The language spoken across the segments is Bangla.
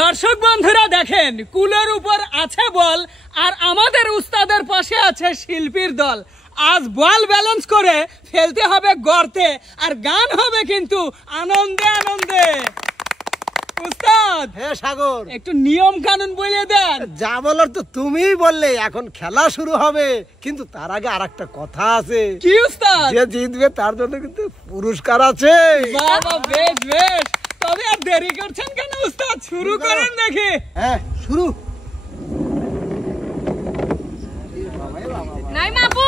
দর্শক বন্ধুরা দেখেন, কুলের উপর আছে বল আর আমাদের উস্তাদের পাশে আছে শিল্পীর দল। আজ বল ব্যালেন্স করে ফেলতে হবে গর্তে, আর গান হবে কিন্তু আনন্দে আনন্দে। উস্তাদ, হ্যাঁ সাগর, একটু নিয়ম কানুন বলে দেন। যা বলার তো তুমিই বললে, এখন খেলা শুরু হবে, কিন্তু তার আগে আরেকটা কথা আছে। কি উস্তাদ? যে জিতবে তার জন্য কিন্তু পুরস্কার আছে। বাবা, বেশ বেশ, তবে আর দেরি করছেন কেন উস্তাদ, শুরু করেন দেখি। হ্যাঁ শুরু। নাই মাপু,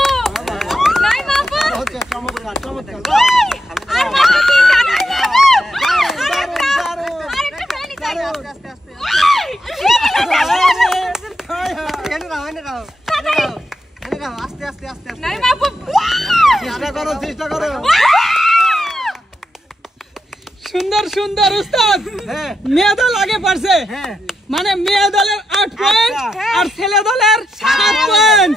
নাই মাপু, হচ্ছে চমৎকার চমৎকার। আর মাপু কি জানেন? সুন্দর সুন্দর উস্তাদ। মেয়ে দল আগে পারছে, মানে মেয়ে দলের 8 পয়েন্ট আর ছেলে দলের 7 পয়েন্ট।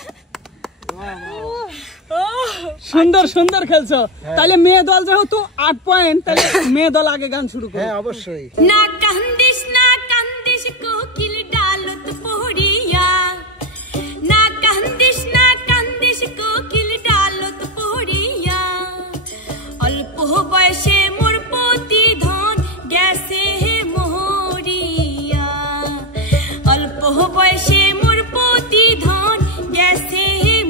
সুন্দর সুন্দর খেলছো। তাহলে মেয়ে দল যেহেতু 8 পয়েন্ট, তাহলে মেয়ে দল আগে গান শুরু করো। হ্যাঁ অবশ্যই। না কান্দিস কোকিল ডালত পড়িয়া, না কান্দিস কোকিল ডালত পড়িয়া, অল্প বয়সে মোর পতি ধন গেছে মরিয়া, অল্প বয়সে মোর পতি ধন গেছে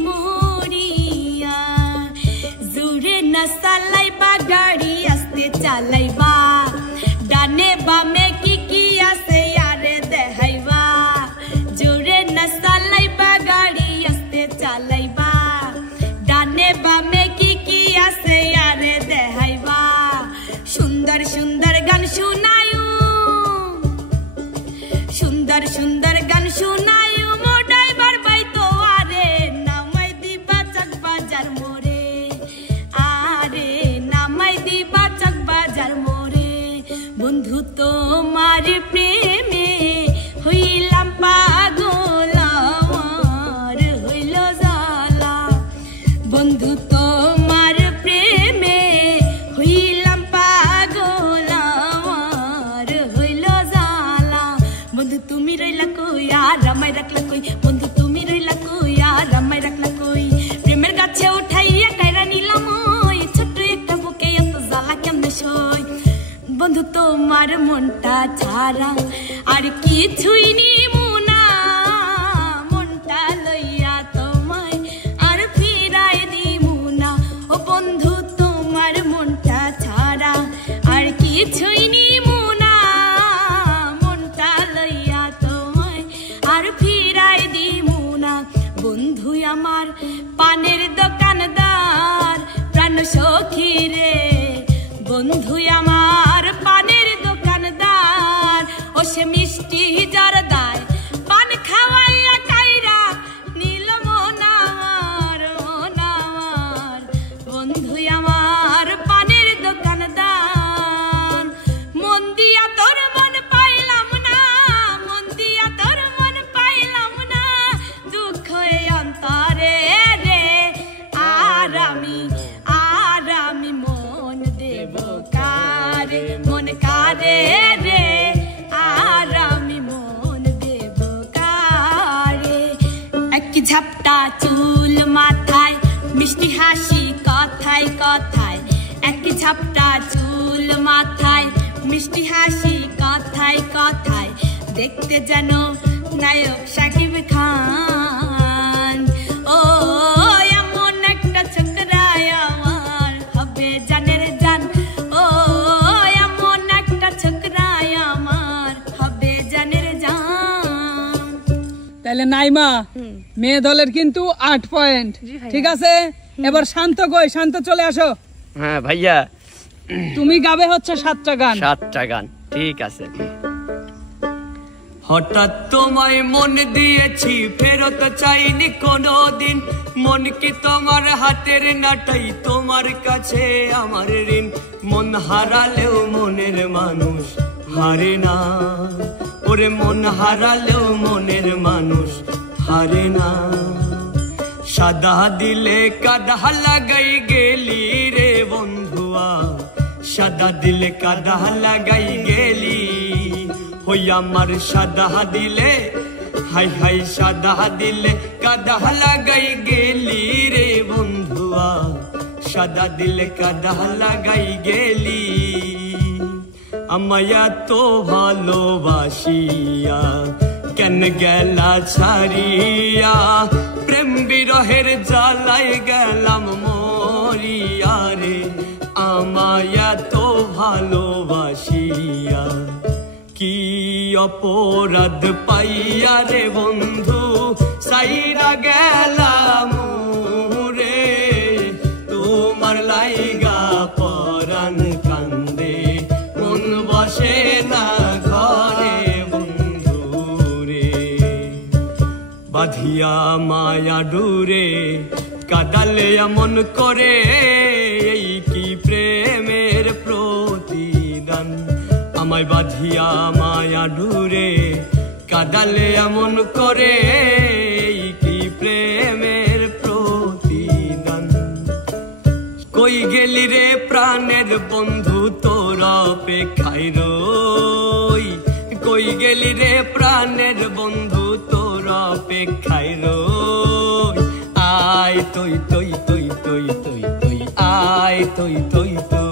মরিয়া, জোরে না চালাইবা গাড়ি আস্তে চালাইবা, ডানে বামে কি কি আছে আরে দেখাইবা, জোরে না চালাইবা গাড়ি আস্তে চালাইবা, ডানে বামে কি কি আছে আরে দেখাইবা, সুন্দর সুন্দর গান শুনায়ু, সুন্দর সুন্দর গান শুনায়ু, মো ড্রাইভার ভাই তো আরে নামাই দিবা চাক বাজার মোরে, আরে নামাই দিবা চাক বাজার মোরে, বন্ধু তোমার প্রেমে হইলাম পাগল, আমার হইল জ্বালা, বন্ধু তোমার প্রেমে হইলাম পাগল, আমার হইল জ্বালা, বন্ধু তুমি রইলা কই আর আমায় রাখলা কই, বন্ধু তুমি রইলা কই আর আমায় রাখলা কই, প্রেমের গাছে উঠাইয়া কাইরা নিলাম ওই, ছোট্ট একটা বুকে এত জ্বালা কেমনে সই, বন্ধু তোমার মনটা ছাড়া আর কিছুই নিমু না, মনটা লইয়া তোমায় আর ফিরাই দিমু না, ও বন্ধু তোমার মনটা ছাড়া আর কিছুই নিমু না, মনটা লইয়া তোমায় আর ফিরাই দিমু না, বন্ধু আমার পানের দোকানদার প্রাণ সখী রে, বন্ধু আমার পানের দোকানদার, ও সে মিষ্টি জর্দায় পান খাওয়াইয়া কাইরা নীল মন আমার, বন্ধু আমার পানের দোকানদার, মন দিয়া তোর মন পাইলাম না, মন দিয়া তোর মন পাইলাম না, দুঃখ এই অন্তরে রে, আর আমি মন দেব কারে, মন কারে রে, আর আমি মন দেব কারে, এক ঝাপটা চুল মাথায়, মিষ্টি হাসি কথায় কথায়, এক ঝাপটা চুল মাথায়, মিষ্টি হাসি কথায় কথায়, দেখতে যেন নায়ক শাকিব খান, ও এমন একটা ছোকরায় আমার হবে জানের জান, ও এমন একটা ছোকরায় আমার হবে জানের জান। তাহলে নাইমা, মেয়ে দলের কিন্তু 8 পয়েন্ট, ঠিক আছে? এবার শান্ত কই, শান্ত চলে আসো। হ্যাঁ ভাইয়া, তুমি গাবে হচ্ছে 7টা গান। 7টা গান, ঠিক আছে। হঠাৎ তোমায় মন দিয়েছি, ফেরত চাইনি কোনোদিন, মন কি তোমার হাতের নাটাই, তোমার কাছে আমার ঋণ, মন হারালেও মনের মানুষ হারে না, ওরে মন হারালেও মনের মানুষ হারে না, সাদা দিলে কাদা লাগাই গেলি রে বন্ধুয়া, সাদা দিলে কাদা লাগাই গেলি, ওই আমার সাদা দিলে হাই হাই সাদা দিলে কাদা লাগাই গেলি রে বন্ধুয়া সাদা দিলে কাদা লাগাই গেলি আমায়া তো ভালোবাসিয়া কেন গেলা ছাড়িয়া প্রেম বিরহের জ্বালাই গেলাম মরিয়া রে আমায়া তো ভালোবাসিয়া কি অপরাধ পাইয়া রে বন্ধু সাইরা গেলাম রে তোমার লাইগা পরাণ কান্দে মন বসে না ঘরে বন্ধু রে বাঁধিয়া মায়া ডুরে কাদালে এমন করে এই কি প্রেমের প্রতিদান আমায় বাঁধিয়া মায়া ডুরে কাদালে এমন করে এই কি প্রেমের প্রতিদান কই গেলি রে প্রাণের বন্ধু তোর অপেক্ষায় রই কই গেলি রে প্রাণের বন্ধু তোর অপেক্ষায় রই আয় তুই তুই তুই তুই তুই তুই আয় তুই তুই তুই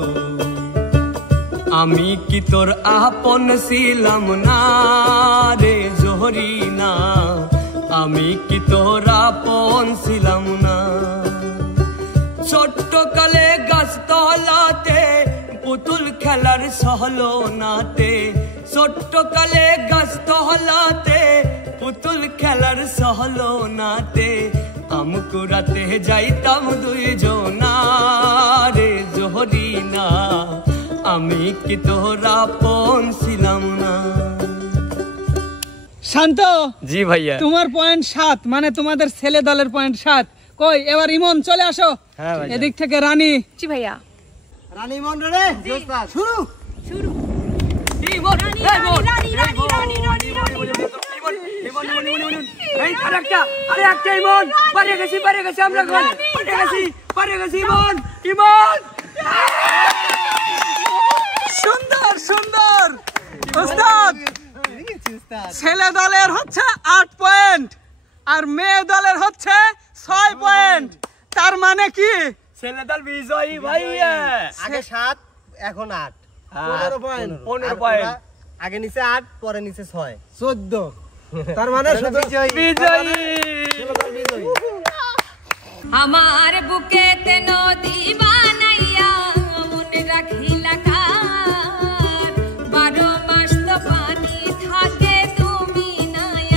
আমি কি তোর আপন ছিলাম না রে জহরি না আমি কি তোর আপন ছিলাম না ছোট্ট কালে গাছ তলাতে পুতুল খেলার সহলো নাতে ছোট্ট কালে গাছ তলাতে পুতুল খেলার সহলো নাতে আমকুরাতে যাইতাম দুইজনা রে জহরি না আমি কি তোর আপন ছিলাম না শান্ত জি ভাইয়া তোমার পয়েন্ট 7 মানে তোমাদের ছেলে দলের পয়েন্ট 7 কই এবার ইমন চলে আসো হ্যাঁ ভাইয়া এদিক থেকে রানী জি ভাইয়া রানী মন রে শুরু সুন্দর সুন্দর ওস্তাদ ছেলে দলের হচ্ছে 8 পয়েন্ট আর মেয়ে দলের হচ্ছে 6 পয়েন্ট তার মানে কি ছেলে দল বিজয়ী ভাইয়া আগে 7 এখন 8 15 পয়েন্ট 15 পয়েন্ট আগে নিচে 8 পরে নিচে 6 14 তার মানে বিজয়ী আমার বুকেতে নদী বানাইয়া মনে রাখিলা কার 12 মাস তো পানি থাকে তুমি নাই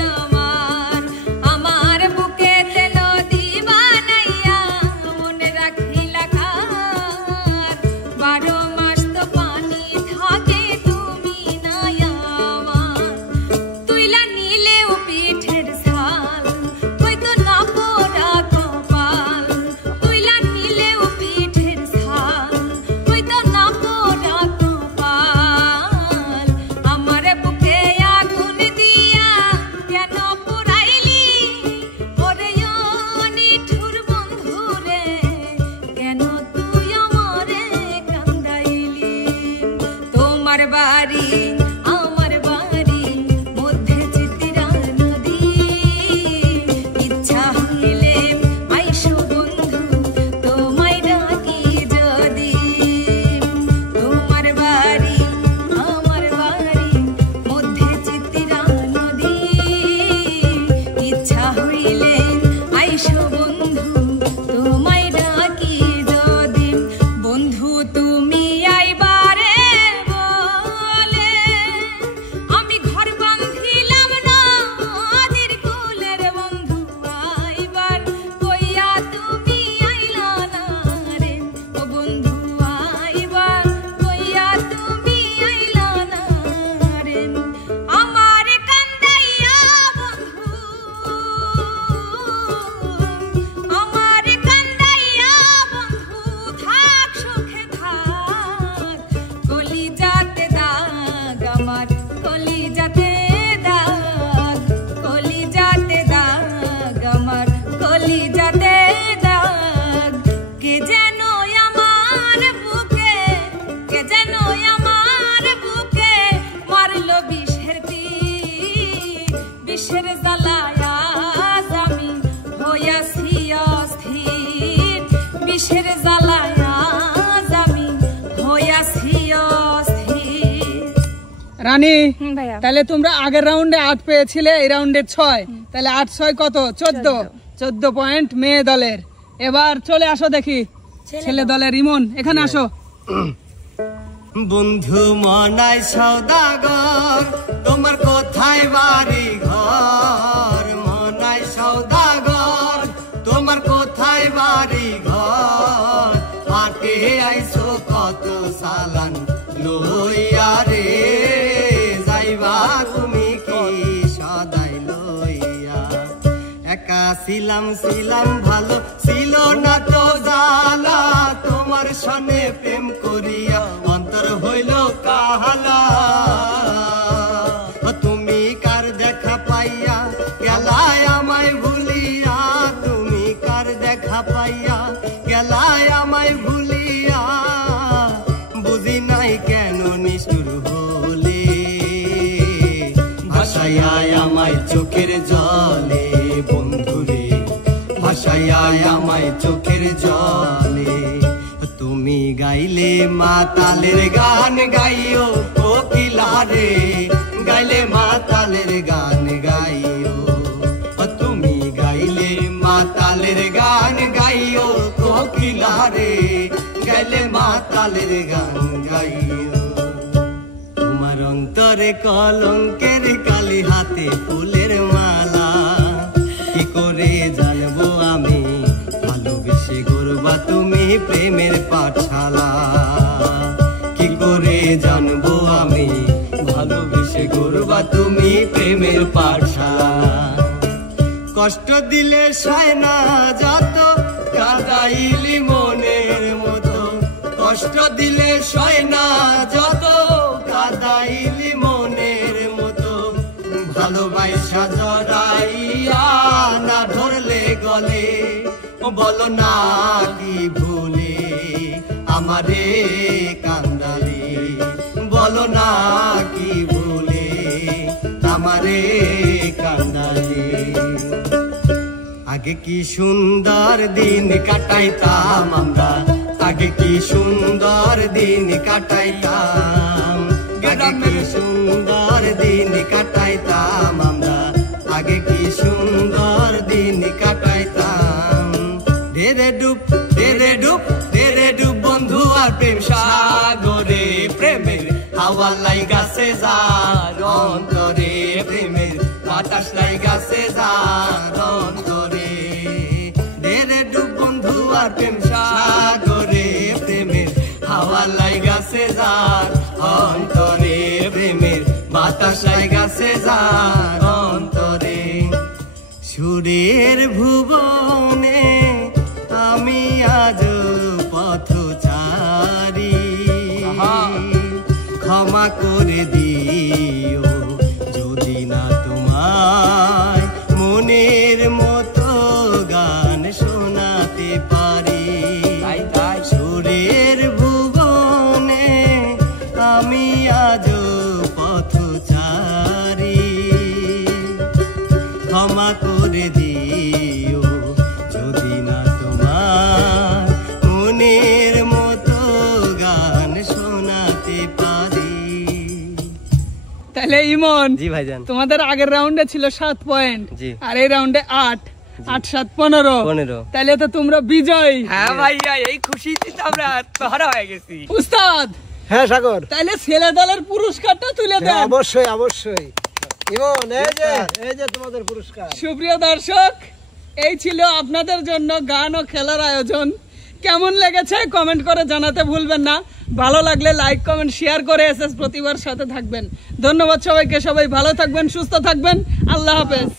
আমার বুকেতে নদী বানাইয়া মনে রাখিলা কার 12 মাস তো পানি থাকে তুমি নাই আমার তুইলা নিলেও পিঠের ছাল হয়তো না পড়া কপাল তুইলা নিলেও পিঠের বিষের জ্বালায় আজ আমি হইয়াছি অস্থির, বিষের জ্বালায় আজ আমি হইয়াছি অস্থির। রানী ভাইয়া। তাহলে তোমরা আগের রাউন্ডে 8 পেয়েছিলে, এই রাউন্ডে 6, তাহলে 8 6 কত? 14 পয়েন্ট মেয়ে দলের। এবার চলে আসো দেখি ছেলে দলের। ইমন এখানে আসো। বন্ধু মনাই সওদাগর, তোমার কোথায় বাড়ি ঘর? মনাই সওদাগর, তোমার কোথায় বাড়ি ঘর? হাটে আইসো কত সালান লইয়া রে, যাইবা তুমি কি সদাই লইয়া? একা ছিলাম ভালো, ছিল না তো জালা, তোমার সনে প্রেম করিয়া অন্তর হইল কাহালা। তুমি কার দেখা পাইয়া গেলায় আমায় ভুলিয়া, তুমি কার দেখা পাইয়া গেলায় আমায় ভুলিয়া, বুঝি নাই কেন নিষ্ঠুর হলে, ভাসাইয়া আমায় চোখের জলে বন্ধুরে, ভাসাইয়া আমায় চোখের জলে। তুমি গাইলে মাতালের গান গাইও কোকিলারে, গাইলে মাতালের গান গাইও। তুমি গাইলে মাতালের গান গাইও কোকিলারে, গাইলে মাতালের গান গাইও। তোমার অন্তরে কলঙ্কের কালি, হাতে ফুলের মালা, কি করে জানবো আমি ভালোবেসে গড়বা তুমি প্রেমের পাঠশালা? কি করে জানবো আমি ভালোবেসে গড়বা তুমি প্রেমের পাঠশালা? কষ্ট দিলে সয় না যত, কাঁদাইলি মনের মতো, কষ্ট দিলে সয় না যত, কাঁদাইলি মনের মতো। ভালোবাসা জড়াইয়া না ধরলে গলে, বলো না কি ভুলে আমারে কান্দালি, বলো না কি ভুলে আমারে কান্দালি। আগে কি সুন্দর দিন কাটাইতাম আমরা, আগে কি সুন্দর দিন কাটাইতাম, আগে কি সুন্দর দিন কাটাইতাম আমরা, আগে কি সুন্দর দিন কাটাইতাম। ধীরে ডুব ধীরে ডুব ধীরে ডুব বন্ধু আর প্রেম সাগরে, প্রেমের হাওয়া লাইগাছে যার অন্তরে, প্রেমের বাতাস লাইগাছে যার অন্তরে। ধীরে ডুব বন্ধু আর প্রেম সাগরে, প্রেমের হাওয়া লাইগাছে যার অন্তরে, প্রেমের বাতাস লাইগাছে যার অন্তরে। সুরের ভুবনে আমি আজ পথচারী, ক্ষমা করে দিও যদি না তোমায় মনের মতো গান শোনাতে পারি। সুরের ভুবনে আমি আজ পথচারী, ক্ষমা করে দিও যদি না তোমার মনের মতো গান শোনাতে পারি। তাহলে ইমন জি ভাইজান। তোমাদের আগের রাউন্ডে ছিল 7 পয়েন্ট, জি। আর এই রাউন্ডে 8, 8 7 15। তাহলে তো তোমরা বিজয়ী। হ্যাঁ ভাইয়া, এই খুশিতে তো আমরা আত্মহারা হয়ে গেছি। উস্তাদ হ্যাঁ সাগর, তাহলে ছেলে দলের পুরস্কারটা তুলে দেন। অবশ্যই অবশ্যই। ইমন এই যে তোমাদের পুরস্কার। সুপ্রিয় দর্শক, এই ছিল আপনাদের জন্য গান ও খেলার আয়োজন। কেমন লেগেছে কমেন্ট করে জানাতে ভুলবেন না। ভালো লাগলে লাইক কমেন্ট শেয়ার করে এসএস প্রতিবার সাথে থাকবেন। ধন্যবাদ সবাইকে। সবাই ভালো থাকবেন, সুস্থ থাকবেন। আল্লাহ হাফেজ।